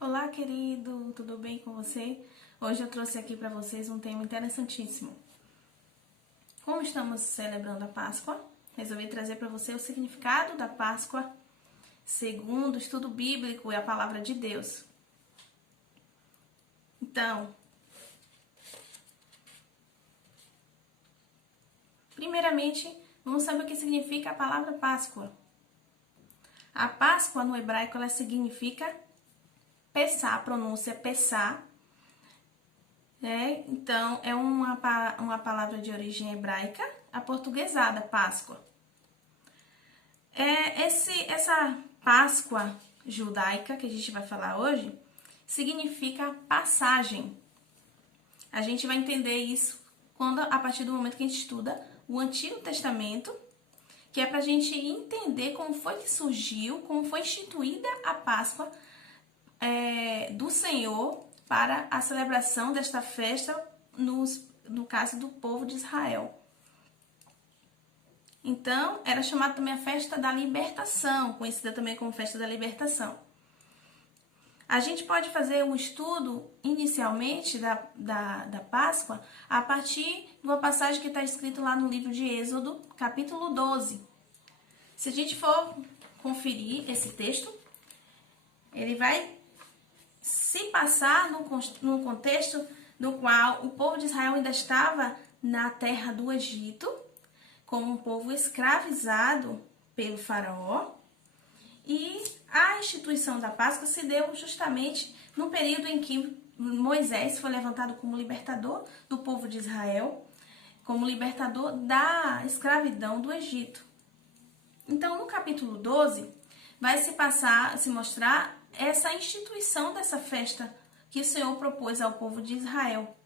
Olá, querido, tudo bem com você? Hoje eu trouxe aqui para vocês um tema interessantíssimo. Como estamos celebrando a Páscoa, resolvi trazer para você o significado da Páscoa segundo o estudo bíblico e a palavra de Deus. Então, primeiramente, vamos saber o que significa a palavra Páscoa. A Páscoa no hebraico ela significa Pessá, a pronúncia Pessá. Então, é uma palavra de origem hebraica, aportuguesada, Páscoa. Essa Páscoa judaica que a gente vai falar hoje significa passagem. A gente vai entender isso a partir do momento que a gente estuda o Antigo Testamento, que é para a gente entender como foi que surgiu, como foi instituída a Páscoa do Senhor para a celebração desta festa, no caso do povo de Israel. Então, era chamada também a festa da libertação, conhecida também como festa da libertação. A gente pode fazer um estudo, inicialmente, da Páscoa, a partir de uma passagem que está escrita lá no livro de Êxodo, capítulo 12. Se a gente for conferir esse texto, ele vai se passar no contexto no qual o povo de Israel ainda estava na terra do Egito, como um povo escravizado pelo faraó, e a instituição da Páscoa se deu justamente no período em que Moisés foi levantado como libertador do povo de Israel, como libertador da escravidão do Egito. Então, no capítulo 12, vai se mostrar essa instituição dessa festa que o Senhor propôs ao povo de Israel.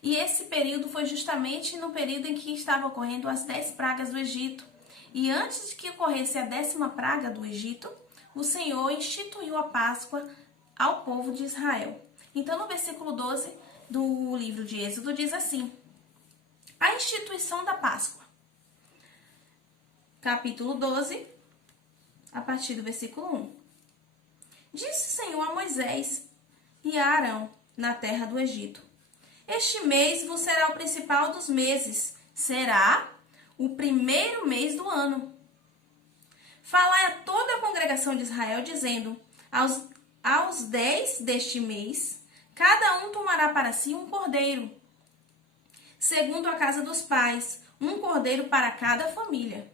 E esse período foi justamente no período em que estavam ocorrendo as 10 pragas do Egito. E antes de que ocorresse a 10ª praga do Egito, o Senhor instituiu a Páscoa ao povo de Israel. Então, no versículo 12 do livro de Êxodo diz assim: a instituição da Páscoa. Capítulo 12, a partir do versículo 1. Disse o Senhor a Moisés e a Arão na terra do Egito: este mês vos será o principal dos meses, será o primeiro mês do ano. Falai a toda a congregação de Israel, dizendo: aos 10 deste mês, cada um tomará para si um cordeiro, segundo a casa dos pais, um cordeiro para cada família.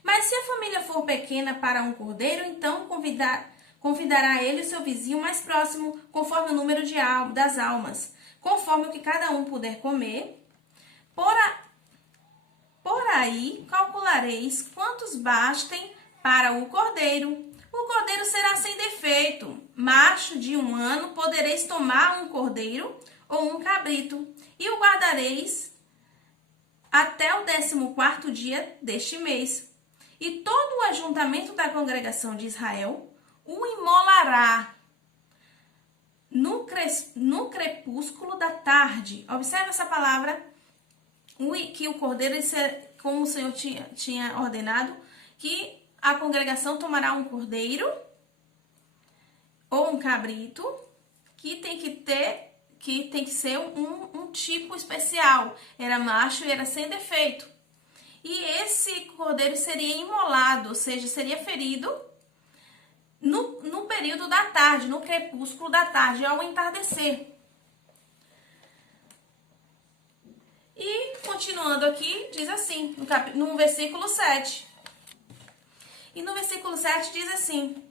Mas se a família for pequena para um cordeiro, então convidará ele o seu vizinho mais próximo, conforme o número das almas, conforme o que cada um puder comer. Por aí calculareis quantos bastem para o cordeiro. O cordeiro será sem defeito. Macho de 1 ano podereis tomar um cordeiro ou um cabrito, e o guardareis até o 14º dia deste mês. E todo o ajuntamento da congregação de Israel o imolará no crepúsculo da tarde. Observe essa palavra, que o cordeiro, como o Senhor tinha ordenado, que a congregação tomará um cordeiro ou um cabrito, que tem que ser um tipo especial. Era macho e era sem defeito. E esse cordeiro seria imolado, ou seja, seria ferido no período da tarde, no crepúsculo da tarde, ao entardecer. E, continuando aqui, diz assim, no versículo 7. E no versículo 7 diz assim: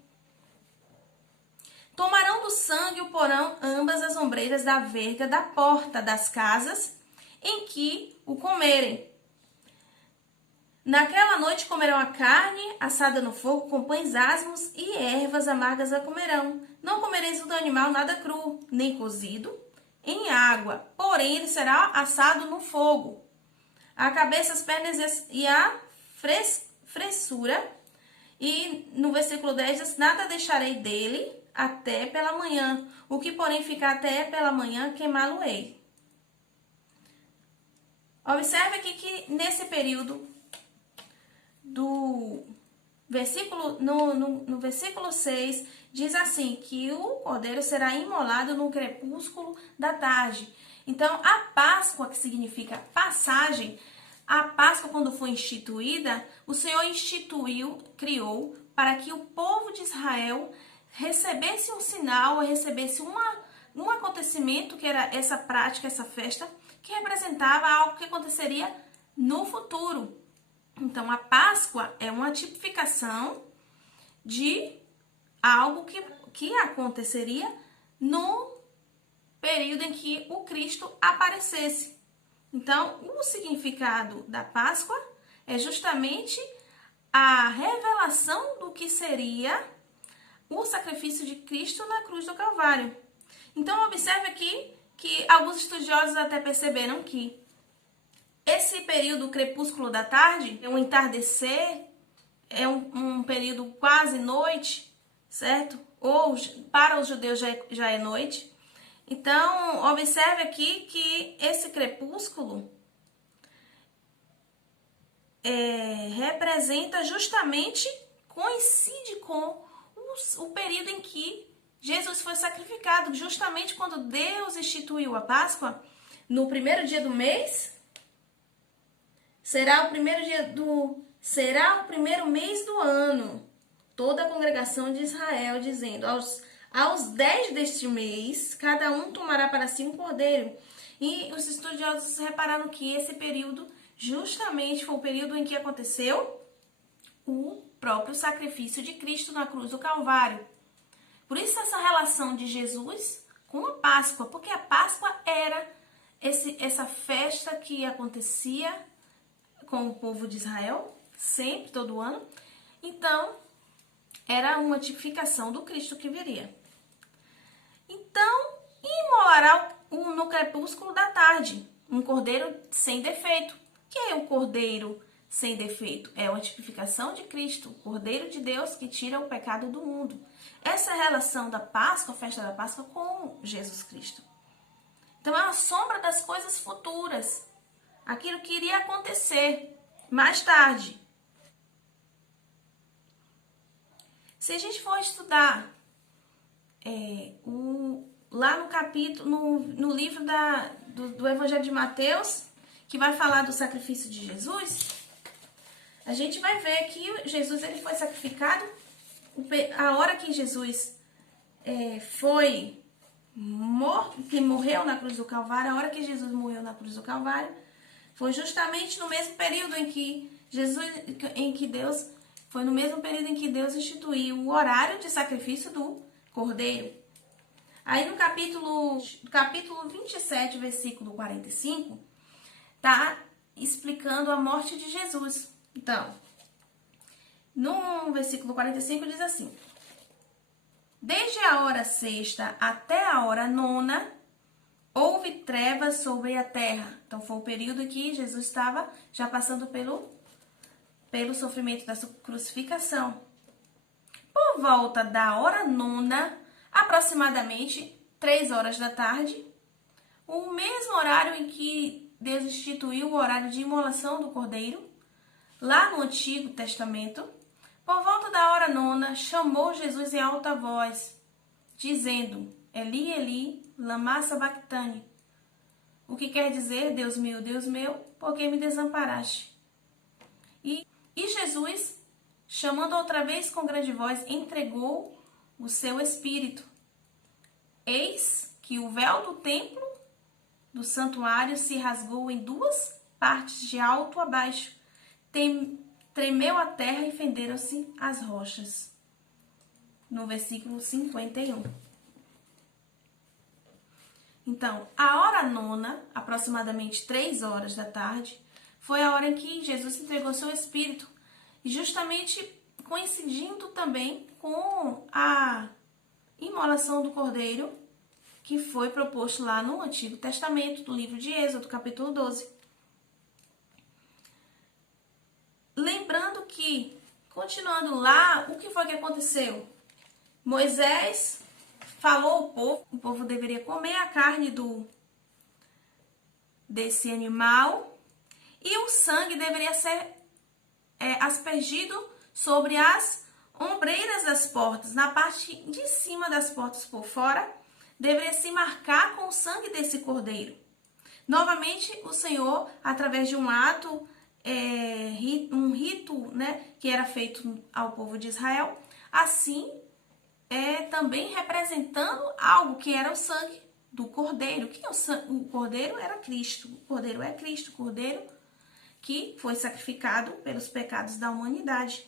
tomarão do sangue o porão ambas as ombreiras da verga da porta das casas em que o comerem. Naquela noite comerão a carne assada no fogo com pães asmos e ervas amargas a comerão. Não comereis do animal nada cru, nem cozido em água, porém ele será assado no fogo. A cabeça, as pernas e a fressura. E no versículo 10 diz: nada deixarei dele até pela manhã, o que porém ficar até pela manhã queimá-lo-ei. Observe aqui que nesse período do versículo, no versículo 6 diz assim, que o cordeiro será imolado no crepúsculo da tarde. Então, a Páscoa, que significa passagem, a Páscoa, quando foi instituída, o Senhor criou para que o povo de Israel recebesse um sinal, recebesse um acontecimento, que era essa prática, essa festa, que representava algo que aconteceria no futuro. Então, a Páscoa é uma tipificação de algo que aconteceria no período em que o Cristo aparecesse. Então, o significado da Páscoa é justamente a revelação do que seria o sacrifício de Cristo na cruz do Calvário. Então, observe aqui que alguns estudiosos até perceberam que esse período crepúsculo da tarde, é um entardecer, é um período quase noite, certo? Ou para os judeus já é noite. Então, observe aqui que esse crepúsculo representa justamente, coincide com o período em que Jesus foi sacrificado, justamente quando Deus instituiu a Páscoa, no primeiro dia do mês, será o primeiro mês do ano. Toda a congregação de Israel, dizendo, aos 10 deste mês, cada um tomará para si um cordeiro. E os estudiosos repararam que esse período justamente foi o período em que aconteceu o próprio sacrifício de Cristo na cruz do Calvário. Por isso essa relação de Jesus com a Páscoa, porque a Páscoa era essa festa que acontecia com o povo de Israel, sempre, todo ano. Então, era uma tipificação do Cristo que viria. Então, imolará no crepúsculo da tarde um cordeiro sem defeito. O que é o cordeiro sem defeito? É uma tipificação de Cristo, o Cordeiro de Deus que tira o pecado do mundo. Essa é a relação da Páscoa, a festa da Páscoa, com Jesus Cristo. Então, é uma sombra das coisas futuras, aquilo que iria acontecer mais tarde. Se a gente for estudar lá no capítulo, no livro do Evangelho de Mateus, que vai falar do sacrifício de Jesus, a gente vai ver que Jesus ele foi sacrificado, a hora que Jesus foi morto, que morreu na cruz do Calvário, a hora que Jesus morreu na cruz do Calvário, foi justamente no mesmo período em que foi no mesmo período em que Deus instituiu o horário de sacrifício do cordeiro. Aí no capítulo 27, versículo 45, tá explicando a morte de Jesus. Então, no versículo 45 diz assim: desde a hora sexta até a hora nona, houve trevas sobre a terra. Então, foi o período em que Jesus estava já passando pelo sofrimento da sua crucificação. Por volta da hora nona, aproximadamente 3 horas da tarde, o mesmo horário em que Deus instituiu o horário de imolação do cordeiro, lá no Antigo Testamento, por volta da hora nona, chamou Jesus em alta voz, dizendo: Eli, Eli, lama sabachthani. O que quer dizer: Deus meu, por que me desamparaste? E Jesus, chamando outra vez com grande voz, entregou o seu espírito. Eis que o véu do templo, do santuário, se rasgou em 2 partes, de alto a baixo. Tremeu a terra e fenderam-se as rochas. No versículo 51. Então, a hora nona, aproximadamente 3 horas da tarde, foi a hora em que Jesus entregou seu espírito. E justamente coincidindo também com a imolação do cordeiro, que foi proposto lá no Antigo Testamento, do livro de Êxodo, capítulo 12. Lembrando que, continuando lá, o que foi que aconteceu? Moisés falou ao povo, o povo deveria comer a carne desse animal e o sangue deveria ser aspergido sobre as ombreiras das portas, na parte de cima das portas por fora, deveria se marcar com o sangue desse cordeiro. Novamente, o Senhor, através de um ato, um rito, né, que era feito ao povo de Israel, assim, também representando algo que era o sangue do cordeiro. Que o cordeiro era Cristo. O cordeiro é Cristo, o cordeiro que foi sacrificado pelos pecados da humanidade.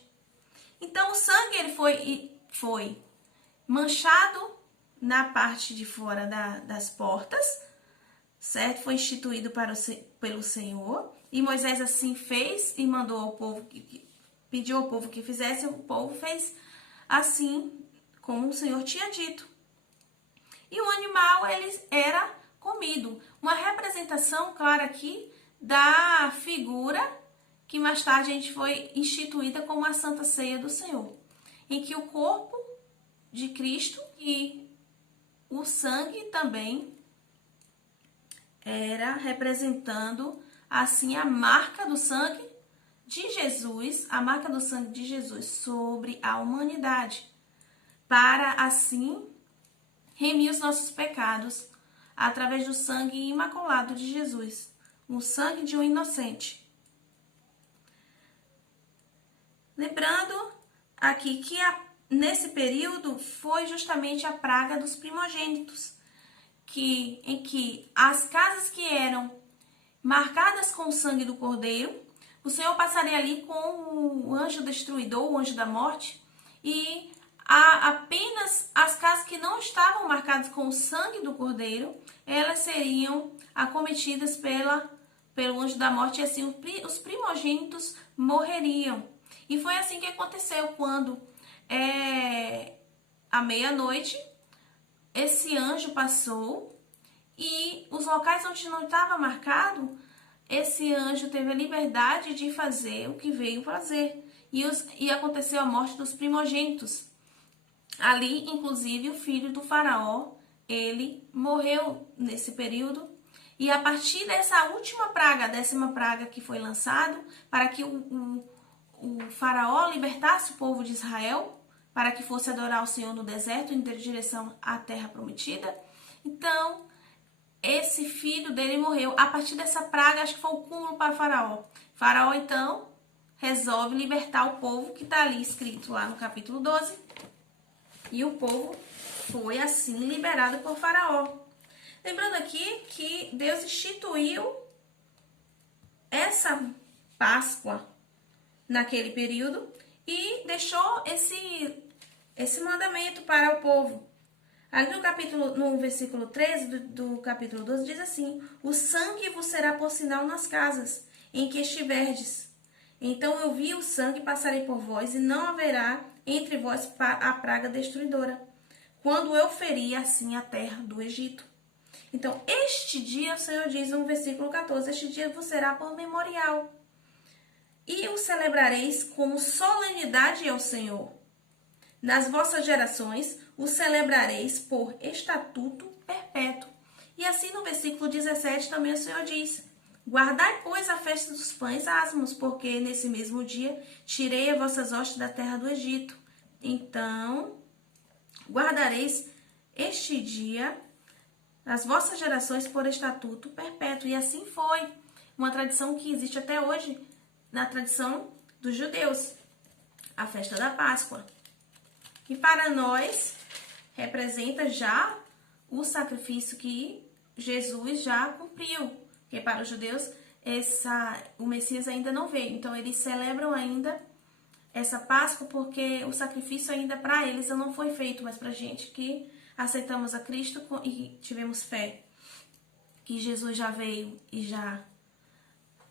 Então, o sangue ele foi manchado na parte de fora das portas, certo? Foi instituído pelo Senhor, e Moisés assim fez e mandou ao povo, pediu ao povo que fizesse, o povo fez assim como o Senhor tinha dito. E o animal ele era comido, uma representação clara aqui da figura que mais tarde a gente foi instituída como a Santa Ceia do Senhor, em que o corpo de Cristo e o sangue também era representando assim a marca do sangue de Jesus, a marca do sangue de Jesus sobre a humanidade, para assim remir os nossos pecados através do sangue imaculado de Jesus, o sangue de um inocente. Lembrando aqui que nesse período foi justamente a praga dos primogênitos, em que as casas que eram marcadas com o sangue do cordeiro, o Senhor passaria ali com o anjo destruidor, o anjo da morte, e apenas as casas que não estavam marcadas com o sangue do cordeiro, elas seriam acometidas pelo anjo da morte, e assim os primogênitos morreriam. E foi assim que aconteceu quando, à meia-noite, esse anjo passou e os locais onde não estava marcado, esse anjo teve a liberdade de fazer o que veio fazer. E aconteceu a morte dos primogênitos. Ali, inclusive, o filho do faraó, ele morreu nesse período. E a partir dessa última praga, a 10ª praga que foi lançado, para que o faraó libertasse o povo de Israel, para que fosse adorar o Senhor no deserto, em direção à terra prometida. Então, esse filho dele morreu. A partir dessa praga, acho que foi o cúmulo para o faraó. Faraó, então, resolve libertar o povo, que está ali escrito lá no capítulo 12. E o povo foi, assim, liberado por faraó. Lembrando aqui que Deus instituiu essa Páscoa naquele período e deixou esse mandamento para o povo. Ali no versículo 13 do capítulo 12 diz assim: o sangue vos será por sinal nas casas em que estiverdes. Então eu vi o sangue, passarei por vós, e não haverá entre vós a praga destruidora, quando eu feri assim a terra do Egito. Então, este dia, o Senhor diz no versículo 14, este dia vos será por memorial. E o celebrareis como solenidade ao Senhor. Nas vossas gerações, o celebrareis por estatuto perpétuo. E assim no versículo 17 também o Senhor diz: guardai, pois, a festa dos pães asmos, porque nesse mesmo dia tirei as vossas hostes da terra do Egito. Então, guardareis este dia nas vossas gerações por estatuto perpétuo. E assim foi. Uma tradição que existe até hoje na tradição dos judeus, a festa da Páscoa. E para nós representa já o sacrifício que Jesus já cumpriu. Porque para os judeus o Messias ainda não veio. Então eles celebram ainda essa Páscoa porque o sacrifício ainda para eles não foi feito, mas para a gente que aceitamos a Cristo e tivemos fé que Jesus já veio e já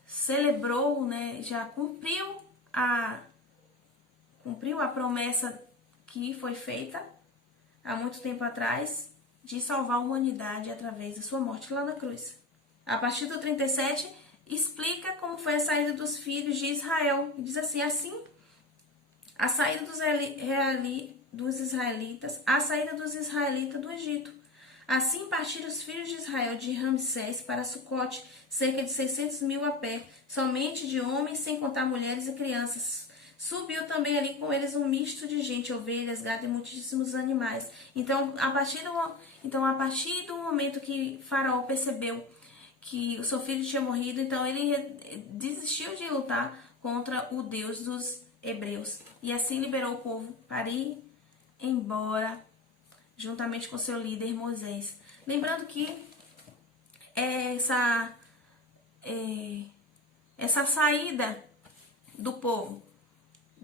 celebrou, né, já cumpriu a promessa que foi feita há muito tempo atrás de salvar a humanidade através da sua morte lá na cruz. A partir do 37, explica como foi a saída dos filhos de Israel. Diz assim, a saída dos israelitas do Egito. Assim partiram os filhos de Israel de Ramsés para Sucote, cerca de 600.000 a pé, somente de homens, sem contar mulheres e crianças. Subiu também ali com eles um misto de gente, ovelhas, gato e muitíssimos animais. Então, a partir do momento que Faraó percebeu que o seu filho tinha morrido, então ele desistiu de lutar contra o Deus dos hebreus. E assim liberou o povo para ir embora, juntamente com seu líder Moisés. Lembrando que essa saída do povo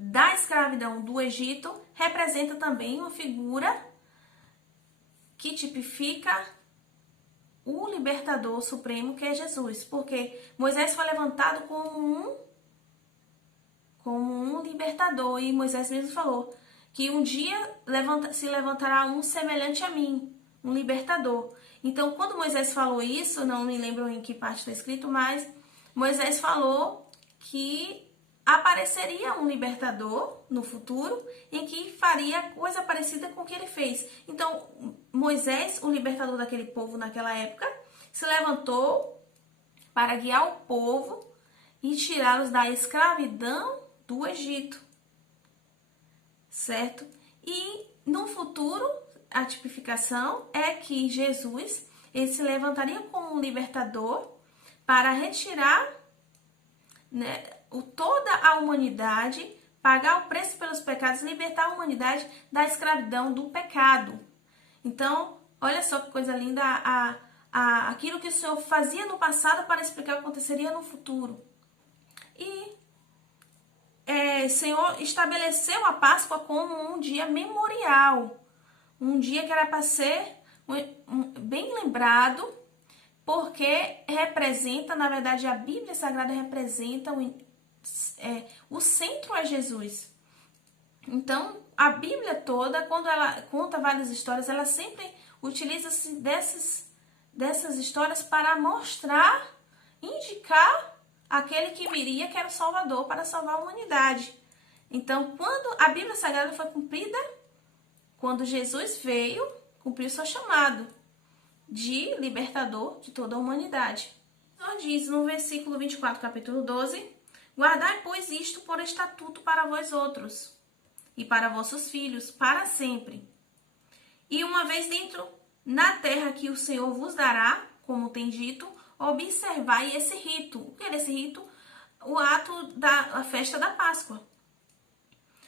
da escravidão do Egito representa também uma figura que tipifica o libertador supremo, que é Jesus, porque Moisés foi levantado como um libertador, e Moisés mesmo falou que um dia se levantará um semelhante a mim, um libertador. Então, quando Moisés falou isso, não me lembro em que parte está escrito, mas Moisés falou que apareceria um libertador no futuro em que faria coisa parecida com o que ele fez. Então, Moisés, o libertador daquele povo naquela época, se levantou para guiar o povo e tirá-los da escravidão do Egito, certo? E no futuro, a tipificação é que Jesus, ele se levantaria como um libertador para retirar, né, toda a humanidade, pagar o preço pelos pecados, libertar a humanidade da escravidão do pecado. Então, olha só que coisa linda, aquilo que o Senhor fazia no passado para explicar o que aconteceria no futuro. E o Senhor estabeleceu a Páscoa como um dia memorial, um dia que era para ser bem lembrado, porque representa, na verdade, a Bíblia Sagrada representa o centro é Jesus. Então, a Bíblia toda, quando ela conta várias histórias, ela sempre utiliza-se dessas histórias para mostrar, indicar aquele que viria, que era o Salvador, para salvar a humanidade. Então, quando a Bíblia Sagrada foi cumprida, quando Jesus veio, cumpriu seu chamado de libertador de toda a humanidade. O Senhor diz no versículo 24, capítulo 12, guardai, pois, isto por estatuto para vós outros e para vossos filhos, para sempre. E uma vez dentro na terra que o Senhor vos dará, como tem dito, observai esse rito. O que é esse rito? O ato da festa da Páscoa.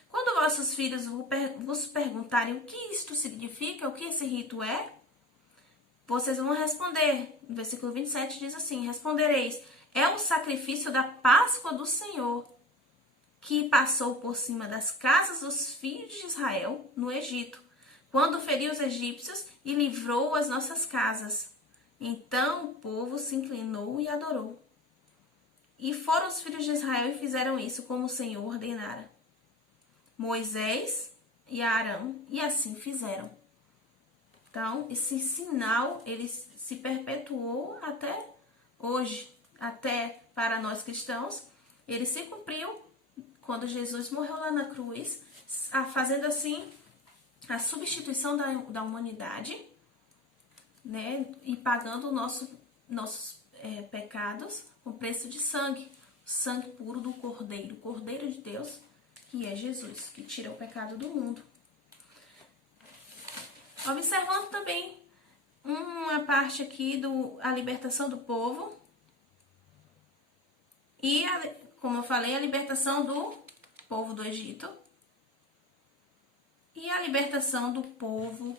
Quando vossos filhos vos perguntarem o que isto significa, o que esse rito é, vocês vão responder. No versículo 27 diz assim, respondereis, é o sacrifício da Páscoa do Senhor, que passou por cima das casas dos filhos de Israel no Egito, quando feriu os egípcios e livrou as nossas casas. Então o povo se inclinou e adorou. E foram os filhos de Israel e fizeram isso como o Senhor ordenara Moisés e Arão, e assim fizeram. Então, esse sinal, ele se perpetuou até hoje, até para nós cristãos. Ele se cumpriu quando Jesus morreu lá na cruz, fazendo assim a substituição da humanidade, né, e pagando nossos pecados com preço de sangue, o sangue puro do Cordeiro, o Cordeiro de Deus, que é Jesus, que tira o pecado do mundo. Observando também uma parte aqui a libertação do povo e, como eu falei, a libertação do povo do Egito e a libertação do povo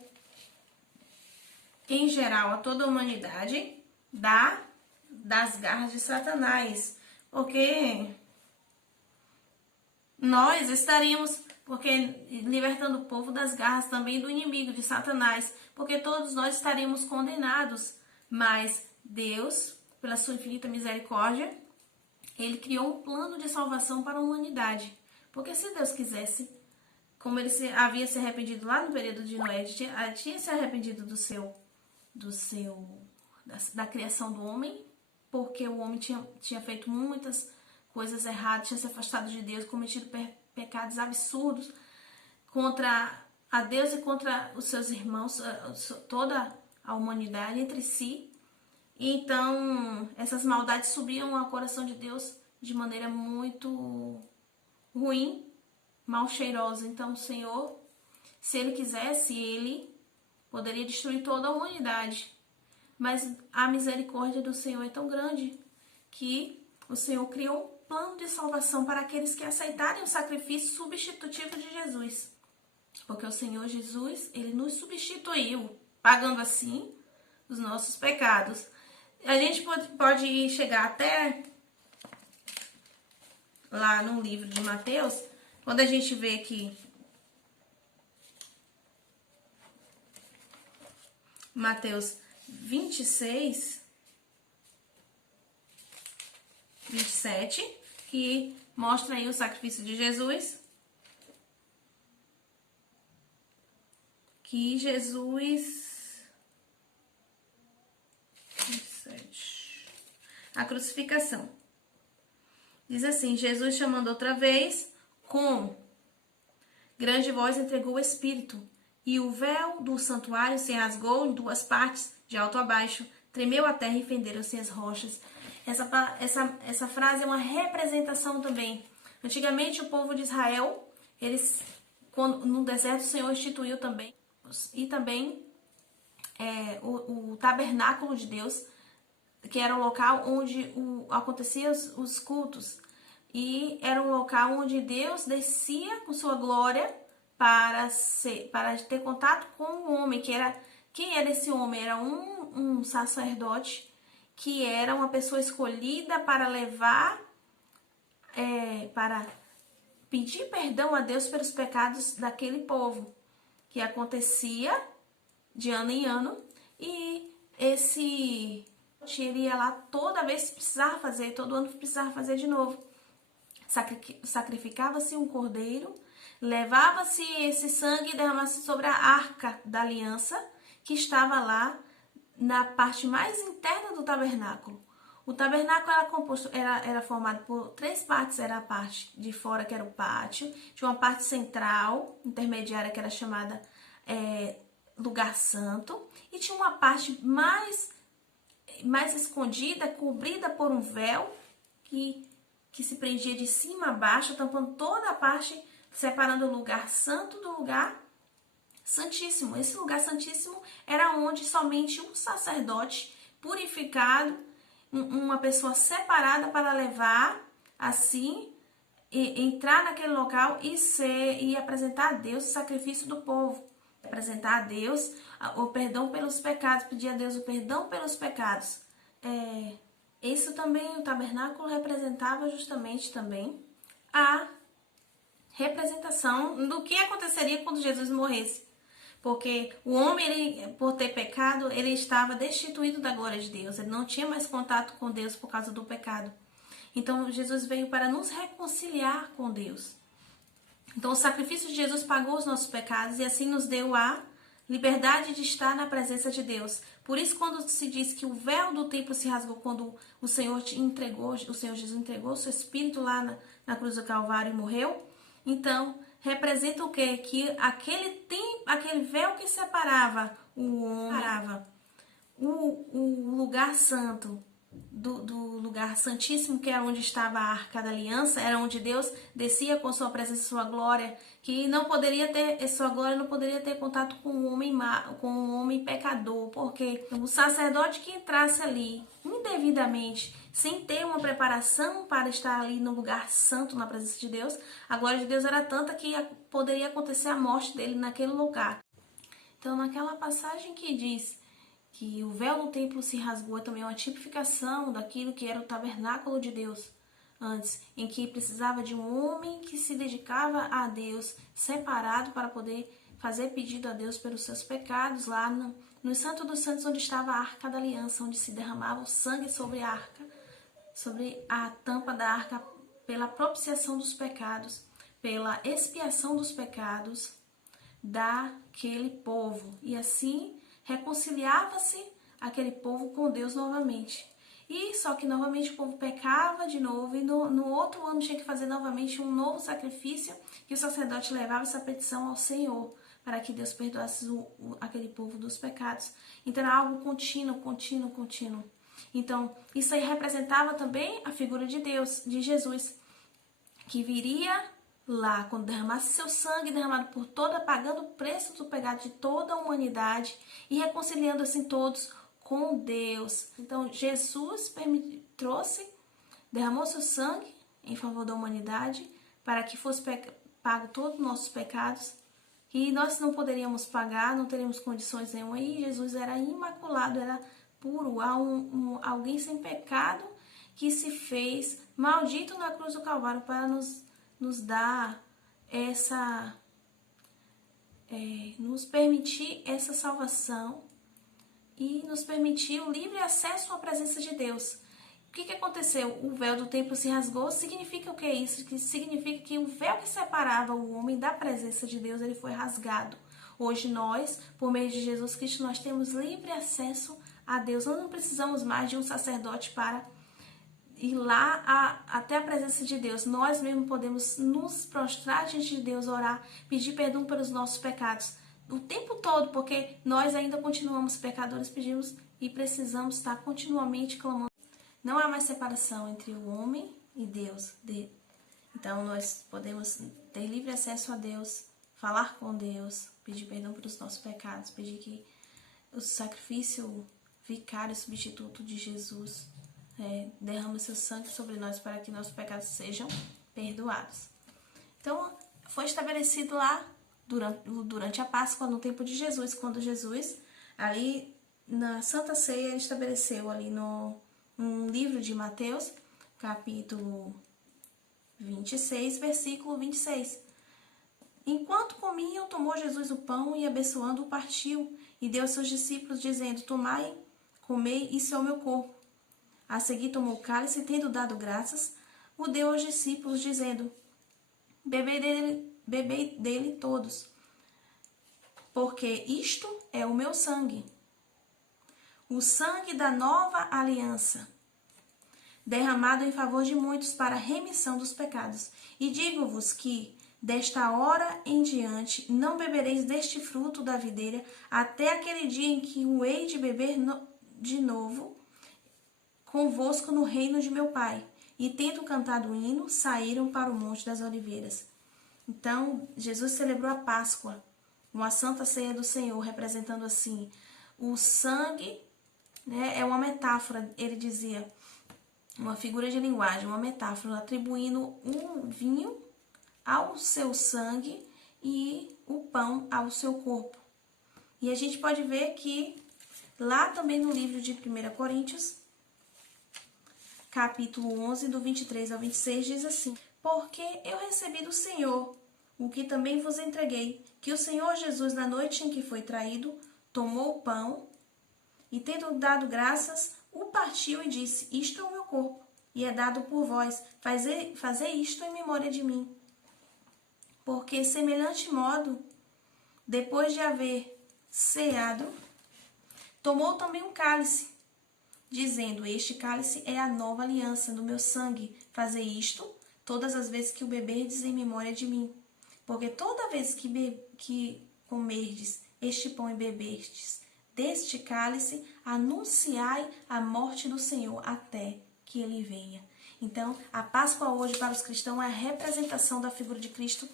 em geral, a toda a humanidade, das garras de Satanás, porque nós estaríamos libertando o povo das garras também do inimigo, de Satanás, porque todos nós estaríamos condenados, mas Deus, pela sua infinita misericórdia, ele criou um plano de salvação para a humanidade, porque se Deus quisesse, como ele havia se arrependido lá no período de Noé, tinha se arrependido da criação do homem, porque o homem tinha feito muitas coisas erradas, tinha se afastado de Deus, cometido pecados absurdos contra a Deus e contra os seus irmãos, toda a humanidade entre si. Então, essas maldades subiam ao coração de Deus de maneira muito ruim, mal cheirosa. Então o Senhor, se ele quisesse, ele poderia destruir toda a humanidade. Mas a misericórdia do Senhor é tão grande que o Senhor criou um plano de salvação para aqueles que aceitarem o sacrifício substitutivo de Jesus. Porque o Senhor Jesus, ele nos substituiu, pagando assim os nossos pecados. A gente pode chegar até lá no livro de Mateus, quando a gente vê que Mateus 26, 27, que mostra aí o sacrifício de Jesus. Que Jesus... 27, a crucificação. Diz assim, Jesus chamando outra vez, com grande voz entregou o Espírito, e o véu do santuário se rasgou em duas partes, de alto a baixo, tremeu a terra e fenderam-se as rochas. Essa frase é uma representação também. Antigamente o povo de Israel, no deserto o Senhor instituiu também, e também o tabernáculo de Deus, que era o local onde aconteciam os cultos. E era um local onde Deus descia com sua glória para ter contato com o homem. Quem era esse homem? Era um sacerdote, que era uma pessoa escolhida para levar, para pedir perdão a Deus pelos pecados daquele povo, que acontecia de ano em ano, e esse iria lá toda vez que precisava fazer, todo ano precisava fazer de novo. Sacrificava-se um cordeiro, levava-se esse sangue e derramava-se sobre a arca da aliança, que estava lá na parte mais interna do tabernáculo. O tabernáculo era formado por três partes. Era a parte de fora, que era o pátio, tinha uma parte central, intermediária, que era chamada lugar santo, e tinha uma parte mais escondida, cobrida por um véu, que se prendia de cima a baixo, tampando toda a parte, separando o lugar santo do lugar santíssimo. Esse lugar santíssimo era onde somente um sacerdote purificado, uma pessoa separada para levar, assim, entrar naquele local e apresentar a Deus o sacrifício do povo. Apresentar a Deus o perdão pelos pecados, pedir a Deus o perdão pelos pecados. Isso também, o tabernáculo representava justamente também a representação do que aconteceria quando Jesus morresse. Porque o homem, por ter pecado, ele estava destituído da glória de Deus. Ele não tinha mais contato com Deus por causa do pecado. Então, Jesus veio para nos reconciliar com Deus. Então, o sacrifício de Jesus pagou os nossos pecados e assim nos deu a liberdade de estar na presença de Deus. Por isso, quando se diz que o véu do templo se rasgou quando o Senhor Jesus entregou o seu Espírito lá na cruz do Calvário e morreu, então representa o quê? Que aquele véu que separava o lugar santo do lugar santíssimo, que era onde estava a Arca da Aliança, era onde Deus descia com sua presença e sua glória, que não poderia ter, sua glória não poderia ter contato com um homem pecador, porque o sacerdote que entrasse ali indevidamente, sem ter uma preparação para estar ali no lugar santo, na presença de Deus, a glória de Deus era tanta que poderia acontecer a morte dele naquele lugar. Então, naquela passagem que diz que o véu do templo se rasgou, é também uma tipificação daquilo que era o tabernáculo de Deus antes, em que precisava de um homem que se dedicava a Deus, separado para poder fazer pedido a Deus pelos seus pecados, lá no Santo dos Santos, onde estava a Arca da Aliança, onde se derramava o sangue sobre a arca, sobre a tampa da arca, pela propiciação dos pecados, pela expiação dos pecados daquele povo. E assim reconciliava-se aquele povo com Deus novamente. E só que novamente o povo pecava de novo, e no outro ano tinha que fazer novamente um novo sacrifício, que o sacerdote levava essa petição ao Senhor, para que Deus perdoasse aquele povo dos pecados. Então era algo contínuo, contínuo, contínuo. Então isso aí representava também a figura de Deus, de Jesus, que viria lá, quando derramasse seu sangue derramado por toda, pagando o preço do pecado de toda a humanidade e reconciliando assim todos com Deus. Então Jesus derramou seu sangue em favor da humanidade para que fosse pago todos os nossos pecados, que nós não poderíamos pagar, não teríamos condições nenhuma. E Jesus era imaculado, era puro, alguém sem pecado que se fez maldito na cruz do Calvário para nos dar nos permitir essa salvação e nos permitir o livre acesso à presença de Deus. O que aconteceu? O véu do templo se rasgou. Significa o que é isso? Que significa que o véu que separava o homem da presença de Deus, ele foi rasgado. Hoje nós, por meio de Jesus Cristo, nós temos livre acesso a Deus. Nós não precisamos mais de um sacerdote para ir lá até a presença de Deus. Nós mesmos podemos nos prostrar diante de Deus, orar, pedir perdão pelos nossos pecados o tempo todo, porque nós ainda continuamos pecadores, pedimos e precisamos estar continuamente clamando. Não há mais separação entre o homem e Deus. Então nós podemos ter livre acesso a Deus, falar com Deus, pedir perdão pelos nossos pecados, pedir que o sacrifício vicário substituto de Jesus derrame seu sangue sobre nós para que nossos pecados sejam perdoados. Então, foi estabelecido lá durante a Páscoa, no tempo de Jesus, quando Jesus, ali na Santa Ceia, ele estabeleceu ali no livro de Mateus, capítulo 26, versículo 26. Enquanto comiam, tomou Jesus o pão e, abençoando, o partiu e deu aos seus discípulos, dizendo: Tomai, comei, isso é o meu corpo. A seguir tomou o cálice e, tendo dado graças, o deu aos discípulos, dizendo: Bebei dele todos, porque isto é o meu sangue, o sangue da nova aliança, derramado em favor de muitos para a remissão dos pecados. E digo-vos que, desta hora em diante, não bebereis deste fruto da videira, até aquele dia em que o hei de beber de novo convosco no reino de meu Pai. E tendo cantado o hino, saíram para o Monte das Oliveiras. Então, Jesus celebrou a Páscoa, uma santa ceia do Senhor, representando assim o sangue, né? É uma metáfora, ele dizia, uma figura de linguagem, uma metáfora, atribuindo um vinho ao seu sangue e o pão ao seu corpo. E a gente pode ver que lá também no livro de 1 Coríntios, capítulo 11, do 23 ao 26, diz assim: Porque eu recebi do Senhor o que também vos entreguei, que o Senhor Jesus, na noite em que foi traído, tomou o pão e, tendo dado graças, o partiu e disse: Isto é o meu corpo, e é dado por vós. Fazei isto em memória de mim. Porque, semelhante modo, depois de haver ceado, tomou também um cálice, dizendo: Este cálice é a nova aliança do meu sangue. Fazei isto todas as vezes que o beberdes em memória de mim. Porque toda vez que comerdes este pão e beberdes deste cálice, anunciai a morte do Senhor até que ele venha. Então, a Páscoa hoje para os cristãos é a representação da figura de Cristo,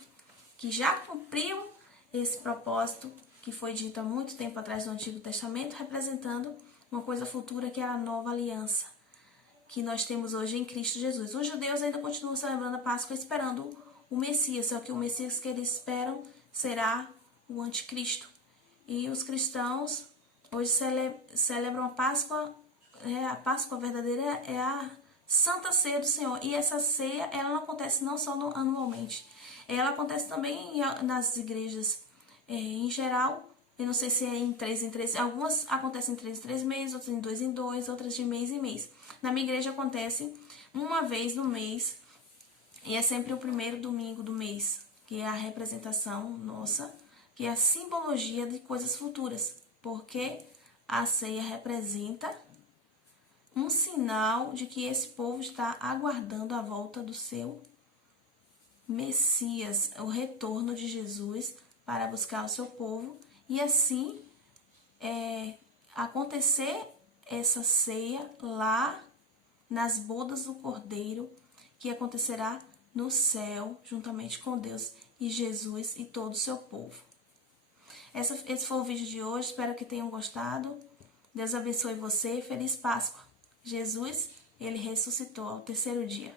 que já cumpriu esse propósito que foi dito há muito tempo atrás no Antigo Testamento, representando uma coisa futura que é a nova aliança que nós temos hoje em Cristo Jesus. Os judeus ainda continuam celebrando a Páscoa esperando o Messias, só que o Messias que eles esperam será o Anticristo. E os cristãos hoje celebram a Páscoa verdadeira é a Santa Ceia do Senhor. E essa ceia, ela não acontece não só anualmente, ela acontece também nas igrejas em geral. Eu não sei se é em 3 em 3, algumas acontecem em 3 em 3 meses, outras em 2 em 2, outras de mês em mês. Na minha igreja acontece uma vez no mês, e é sempre o primeiro domingo do mês, que é a representação nossa, que é a simbologia de coisas futuras, porque a ceia representa um sinal de que esse povo está aguardando a volta do seu Messias, o retorno de Jesus para buscar o seu povo, e assim acontecer essa ceia lá nas bodas do Cordeiro, que acontecerá no céu, juntamente com Deus e Jesus e todo o seu povo. Esse foi o vídeo de hoje, espero que tenham gostado. Deus abençoe você e feliz Páscoa. Jesus, ele ressuscitou ao terceiro dia.